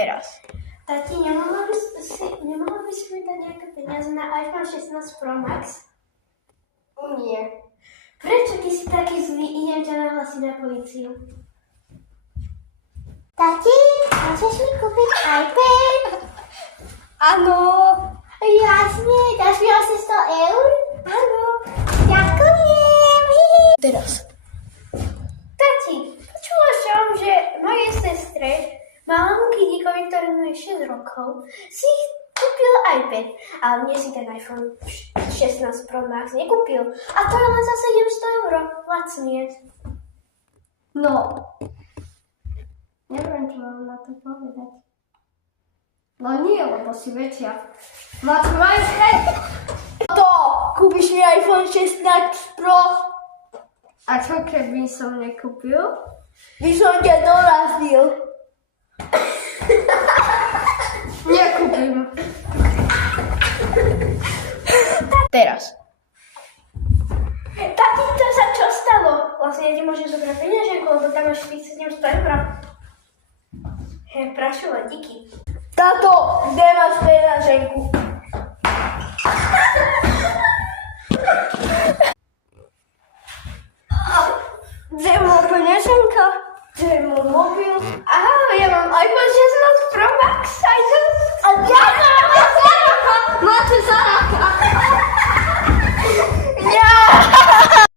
Teraz. Tati, nemohla by si mi dať nejaké peniaze na iPhone 16 Pro Max? Nie. Prečo ty si taký zlý? Idem ťa nahlasiť na políciu. Tati, môžeš mi kúpiť iPad? Áno. Jasne, dáš mi asi 100 eur? Áno. Ďakujem. Teraz. Tati, počula som, že mojej sestre, malému kidíkovi, ktorý má 6 rokov, si kúpil iPad, ale nie si ten iPhone 16 Pro Max nekúpil. A to je len za 700 eur, lacnie. No, neviem, čo mám na to povedať. No nie, lebo si väčšia. To, kúpiš mi iPhone 16 Pro. A čo keby som nekúpil? By som ťa dorazil. Nekúpim. Teraz. Tati, to sa čo stalo? Vlastne nemôžeš zobrať peňaženku, lebo tam máš 700 eur. Prašové, díky. Táto, kde máš peňaženku?